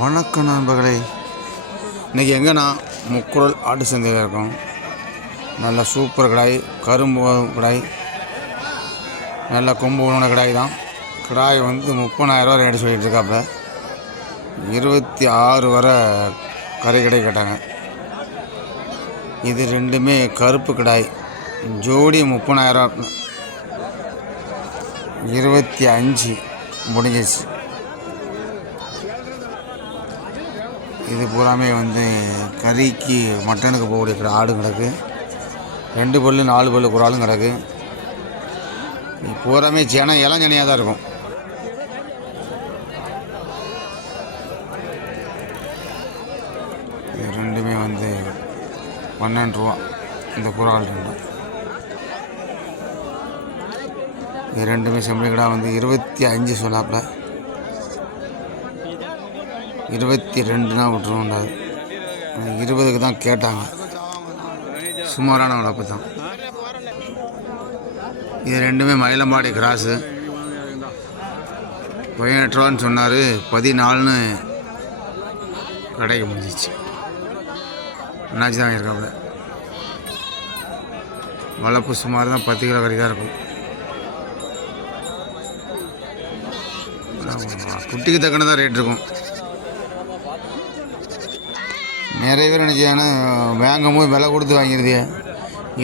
வணக்கம் நண்பர்களே. இன்றைக்கி எங்கன்னா முக்குரல் ஆட்டு சந்தையில் இருக்கோம். நல்ல சூப்பர் கடாய் கரும்பு கடாய் நல்ல கொம்பு உணவு கடாய் தான். கடாய் வந்து முப்பதாயிரரூவா ரேட்டு சொல்லிகிட்டு இருக்காப்புல இருபத்தி ஆறு வரை கறி கடை கேட்டாங்க. இது ரெண்டுமே கருப்பு கடாய். ஜோடி முப்பதாயிரம் இருபத்தி அஞ்சு முடிஞ்சிச்சு இது பூராமே வந்து கறிக்கு மட்டனுக்கு போகக்கூடிய கிட- ஆடு கிடக்கு. ரெண்டு பல்லு நாலு பல்லு ஒரு ஆளும் கிடக்கு. இது பூராமே ஜன இளஞ்சனையாக தான் இருக்கும். இது ரெண்டுமே வந்து பன்னெண்டு ரூபா. இந்த குரால் ரெண்டும் இது ரெண்டுமே செம்பளி கடா வந்து இருபத்தி அஞ்சு சொல்லாப்புல. இருபத்தி ரெண்டுனா விட்டுருவோண்டாது இருபதுக்கு தான் கேட்டாங்க. சுமாரான வளர்ப்பு தான் இது ரெண்டுமே மயிலம்பாடி கிராஸு. பதினெட்டு ரூபான்னு சொன்னார் பதினாலுன்னு கடைக்கு முடிஞ்சிச்சு. அண்ணாச்சி தான் இருக்காப்புல. வளர்ப்பு சுமார் தான் பத்து கிலோ வரைக்கும் தான் இருக்கும். குட்டிக்கு தக்கன தான் ரேட் இருக்கும். நிறைய பேர் நினச்சாங்கன்னா வாங்கும் போது விலை கொடுத்து வாங்கிடுது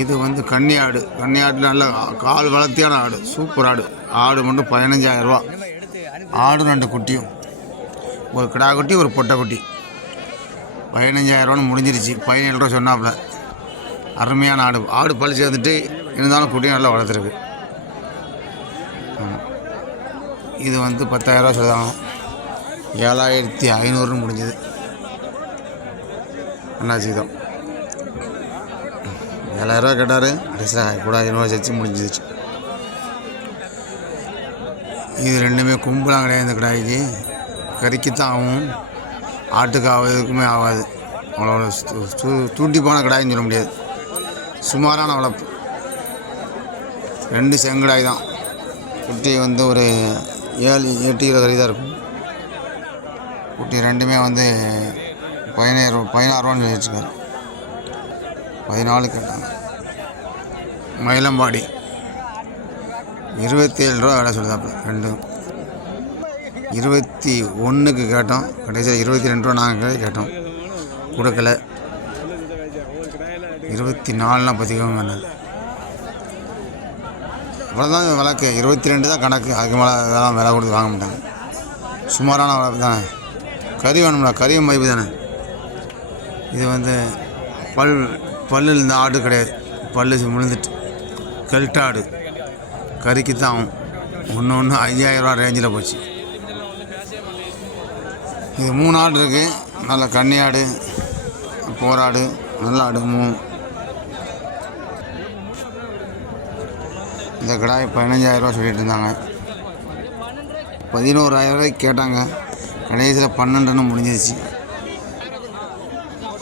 இது வந்து கன்னி ஆடு. கன்னி ஆட்டில் நல்ல கால் வளர்த்தியான ஆடு. சூப்பர் ஆடு. ஆடு மட்டும் பதினஞ்சாயிரரூபா ஆடு ரெண்டு குட்டியும். ஒரு கிடா குட்டி ஒரு பொட்டை குட்டி. பதினஞ்சாயிரரூவான்னு முடிஞ்சிருச்சு. பதினேழு ரூபா சொன்னாப்புல. அருமையான ஆடு. ஆடு பழிச்சு வந்துட்டு இருந்தாலும் குட்டியும் நல்லா வளர்த்துருக்கு. இது வந்து பத்தாயிரரூவா சொல்லுவாங்க. ஏழாயிரத்தி ஐநூறுன்னு முடிஞ்சது. அண்ணாச்சி தான் ஏழாயிரரூவா கேட்டார் கடைசியில் கூட ஐநூறுவா சேர்த்து முடிஞ்சிருச்சு. இது ரெண்டுமே கும்பலாம் கிடையாது இந்த கடாய்க்கு. கறிக்கு தான் ஆகும். ஆட்டுக்கு ஆகுதுக்குமே ஆகாது. அவ்வளோ து- தூண்டி போன கடாயின்னு சொல்ல முடியாது. சுமாரான வளர்ப்பு ரெண்டு செங்கடாய் தான் குட்டி வந்து ஒரு ஏழு எட்டு கிலோ கறி தான் இருக்கும். குட்டி ரெண்டுமே வந்து பதினேழு பதினாறுவான்னு சொல்லிட்டுருக்காரு பதினாலு கேட்டாங்க. மயிலம்பாடி. இருபத்தேழு ரூபா வேலை சொல்லுதாப்புல ரெண்டும் இருபத்தி ஒன்றுக்கு கேட்டோம். கடைசியில் இருபத்தி ரெண்டு ரூபா நாங்கள் கேட்டோம். கொடுக்கல. இருபத்தி நாலுலாம் பற்றிக்கோங்க நான் அவ்வளோதான் விளக்கு. இருபத்தி ரெண்டு தான் கணக்கு. அதுக்கு மேலே அதெல்லாம் விலை கொடுத்து வாங்க மாட்டாங்க. சுமாரான விளக்கு தானே. கறி வேணும்ல கறியும் மதிப்பு தானே. இது வந்து பல் பல்லில் இந்த ஆடு கிடையாது. பல்லு முழுந்துட்டு கெல்ட் ஆடு கறிக்கு தான் ஆகும். ஒன்று ஒன்று ஐயாயிரரூவா ரேஞ்சில் போச்சு. இது மூணு ஆடு இருக்குது நல்ல கன்னியாடு போராடு நல்ல ஆடு மூ இந்த கடாய் பதினஞ்சாயிரரூவா சொல்லிட்டு இருந்தாங்க. பதினோராயிரம் ரூபாய்க்கு கேட்டாங்க. கடைசியில் பன்னெண்டுன்னு முடிஞ்சிருச்சு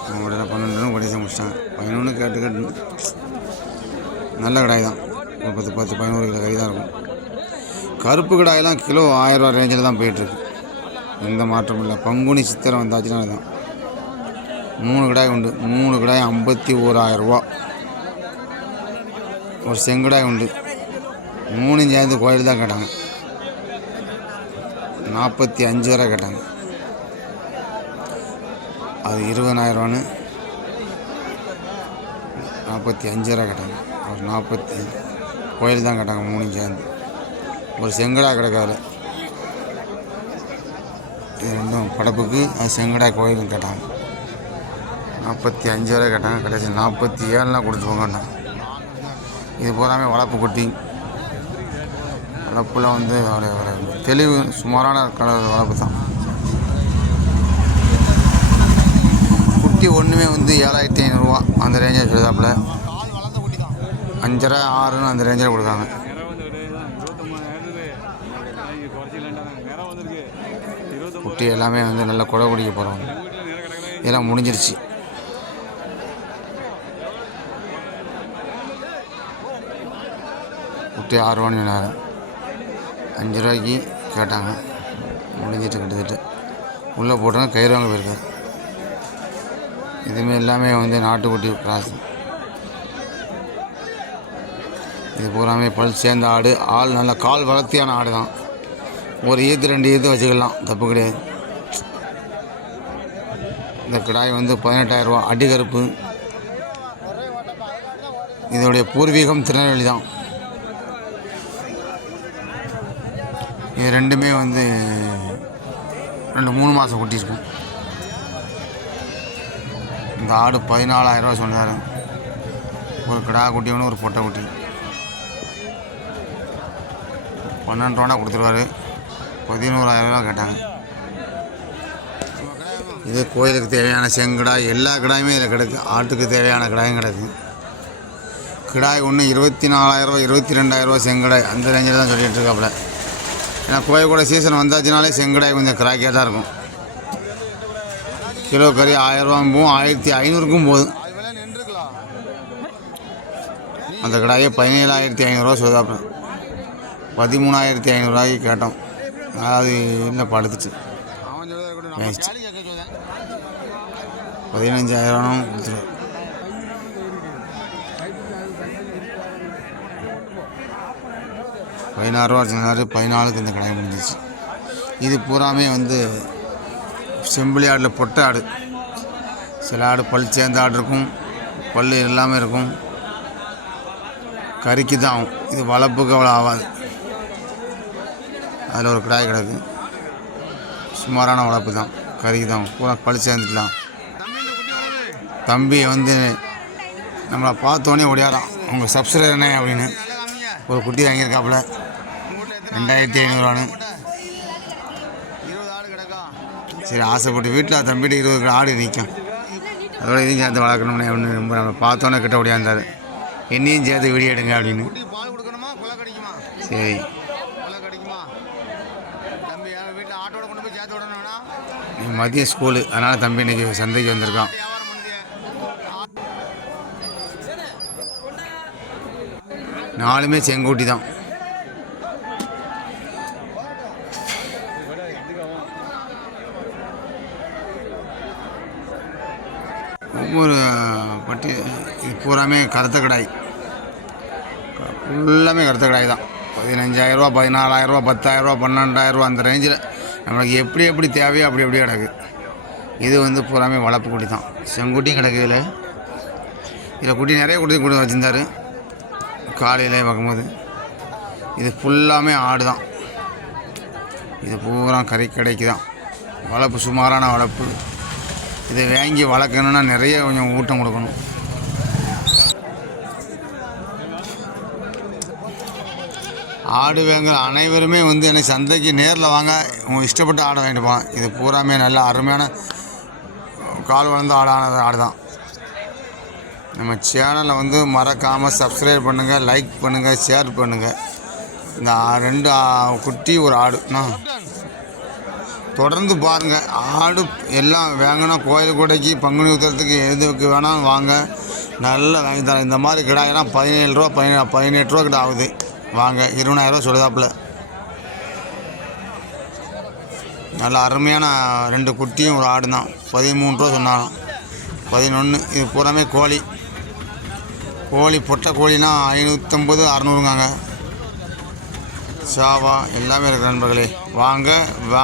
அவங்களோட பன்னெண்டுன்னு கடைசியாக முடிச்சிட்டாங்க பதினொன்று கேட்டு கேட்டு நல்ல கடாய் தான். ஒரு பத்து பத்து பதினோரு கிலோ கறி தான் இருக்கும். கருப்பு கடாயெல்லாம் கிலோ ஆயிரரூவா ரேஞ்சில் தான் போயிட்டுருக்கு. எந்த மாற்றமும் இல்லை. பங்குனி சித்திரம் வந்தாச்சுன்னா அதுதான். மூணு கடாய் உண்டு. மூணு கடாய் ஐம்பத்தி ஓராயிரரூவா ஒரு செங்கடாய் உண்டு. மூணு சேர்ந்து கோயில் தான் கேட்டாங்க. நாற்பத்தி அஞ்சு வரை கேட்டாங்க. அது இருபதாயிரரூவான்னு நாற்பத்தி அஞ்சு வரை கேட்டாங்க. ஒரு நாற்பத்தி கோயில் தான் கேட்டாங்க மூணு சேர்ந்து. ஒரு செங்கடா கிடக்காரு இது ரெண்டும் படப்புக்கு அது செங்கடா கோயிலும் கேட்டாங்க நாற்பத்தி அஞ்சு வரை கேட்டாங்க கடைசி நாற்பத்தி ஏழுலாம் கொடுத்து போங்கண்ணா இது பூராமே வளர்ப்பு குட்டி. வளர்ப்பில் வந்து ஒரு தெளிவு சுமாரான கலர் வளர்ப்பு தான். குட்டி ஒன்றுமே வந்து ஏழாயிரத்தி ஐநூறுரூவா அந்த ரேஞ்சில் சொல்லுதாப்புல அஞ்சரை ஆறுன்னு அந்த ரேஞ்சில் கொடுக்காங்க குட்டி எல்லாமே வந்து நல்லா கொடை குடிக்க போகிறோம் இதெல்லாம் முடிஞ்சிருச்சு. குட்டி ஆறு ரூபான்னு நேரம் அஞ்சு ரூபாய்க்கு கேட்டாங்க. முடிஞ்சிட்டு கிட்டத்தட்ட. உள்ளே போட்டோன்னா கயிறு வாங்க போயிருக்காரு. இதுவுமே எல்லாமே வந்து நாட்டுக்குட்டி கிராஸ் இது பூராமே பல் சேர்ந்த ஆடு. ஆள் நல்ல கால் வளர்த்தியான ஆடு தான் ஒரு ஈத்து ரெண்டு ஈத்து வச்சுக்கலாம். தப்பு கிடையாது. இந்த கிடாய் வந்து பதினெட்டாயிரரூவா. அடிகருப்பு. இதோடைய பூர்வீகம் திருநெல்வேலி தான் இது ரெண்டுமே வந்து ரெண்டு மூணு மாதம் குட்டிருக்கும் இந்த ஆடு பதினாலாயிரரூவா சொன்னார். ஒரு கிடா குட்டி ஒன்று ஒரு பொட்டை குட்டி. பன்னெண்டு ரூபா கொடுத்துருவாரு. பதினோராயிரரூவா கேட்டாங்க. இது கோயிலுக்கு தேவையான செங்கடாய் எல்லா கிடாயுமே இதில் கிடக்கு. ஆட்டுக்கு தேவையான கிடாயும் கிடக்கு. கிடாய் ஒன்று இருபத்தி நாலாயிரரூவா இருபத்தி ரெண்டாயிரரூவா செங்கடாய் அந்த ரேஞ்சில் தான் சொல்லிகிட்டு இருக்காப்புல ஏன்னா கோயில் சீசன் வந்தாச்சுனாலே செங்கடாய் கொஞ்சம் கிராக்கியாக தான் இருக்கும். கிலோ கறி ஆயிரரூவாவும் போகும் ஆயிரத்தி ஐநூறுக்கும் போதும். அந்த கடாயே பதினேழாயிரத்தி ஐநூறுரூவா சொல்லுதாப்புல. பதிமூணாயிரத்தி ஐநூறுரூவாய்க்கு கேட்டோம். அது இல்லை படுத்துச்சு பதினஞ்சாயிரம் கொடுத்துருவோம் பதினாறுரூவா சொன்னார் பதினாலுக்கு இந்த கடை முடிஞ்சிச்சு. இது பூராமே வந்து செம்பிளி ஆடில் பொட்டை ஆடு. சில ஆடு பல் சேர்ந்த ஆடு இருக்கும் பல் எல்லாமே இருக்கும். கறிக்கு தான் ஆகும். இது வளர்ப்புக்கு அவ்வளோ ஆகாது. அதில் ஒரு கிடாய் கிடக்கு. சுமாரான வளர்ப்பு தான். கறிக்கு தான். பூரா பல் சேர்ந்துக்கலாம் தம்பி வந்து நம்மளை பார்த்தோன்னே ஓடியாரான் உங்கள் சப்ஸ்கிரைபர் என்ன அப்படின்னு. ஒரு குட்டி வாங்கியிருக்காப்புல. ரெண்டாயிரத்தி ஐநூறுவான்னு. சரி ஆசைப்பட்டு வீட்டில் தம்பிட்டு இருபது ஆடு நிற்கும் அதோட இதையும் சேர்த்து வளர்க்கணும்னு அப்படின்னு ரொம்ப நம்ம பார்த்தோன்னே கிட்ட ஓடியாந்தார். என்னையும் சேர்த்து வீடியோ எடுங்க அப்படின்னு. சரி. மதிய ஸ்கூலு. அதனால் தம்பி இன்னைக்கு சந்தைக்கு வந்திருக்கான். நாலுமே செங்கோட்டி தான். ஒவ்வொரு பட்டி இது பூராமே கருத்த கடாய். ஃபுல்லாமே கருத்த கடாய் தான். பதினஞ்சாயிரரூபா பதினாலாயிரரூபா பத்தாயிரரூபா பன்னெண்டாயிரரூபா அந்த ரேஞ்சில் நம்மளுக்கு எப்படி எப்படி தேவையோ அப்படி அப்படியே கிடக்கு. இது வந்து பூராமே வளர்ப்பு குட்டி தான். செங்குட்டியும் கிடக்கு இதில். இதில் குட்டி நிறைய குட்டி கூட வச்சுருந்தார். காலையில் பார்க்கும்போது. இது ஃபுல்லாமே ஆடு தான். இது பூரா கறி கடைக்கு தான். வளர்ப்பு சுமாரான வளர்ப்பு இதை வாங்கி வளர்க்கணுன்னா நிறைய கொஞ்சம் ஊட்டம் கொடுக்கணும். ஆடு வேங்க அனைவருமே வந்து என்னை சந்தைக்கு நேரில் வாங்க உங்களுக்கு இஷ்டப்பட்ட ஆடை வாங்கிட்டு போகலாம் இது பூராமே நல்ல அருமையான கால் வளர்ந்த ஆடான ஆடு தான் நம்ம சேனலை வந்து மறக்காமல் சப்ஸ்கிரைப் பண்ணுங்கள் லைக் பண்ணுங்கள் ஷேர் பண்ணுங்கள் இந்த ரெண்டு குட்டி ஒரு ஆடு. தொடர்ந்து பாருங்கள் ஆடு எல்லாம் வாங்கினா கோயில் கூடைக்கு பங்குனி ஊற்றுறதுக்கு எதுக்கு வேணாலும் வாங்க. நல்லா வாங்கி தரேன். இந்த மாதிரி கிடாயெல்லாம் பதினேழு ரூபா பதினேழு பதினெட்டு ரூபா கிட்ட ஆகுது. வாங்க இருபதாயிரரூவா சொல்லுதாப்புல. நல்ல அருமையான ரெண்டு குட்டியும் ஒரு ஆடு தான் பதிமூணு ரூபா சொன்னாலும். பதினொன்று இது பூராமே கோழி. கோழி பொட்டை கோழினா ஐநூற்றம்பது அறநூறுங்காங்க. சாவா எல்லாமே இருக்கு நண்பர்களே. வாங்க வா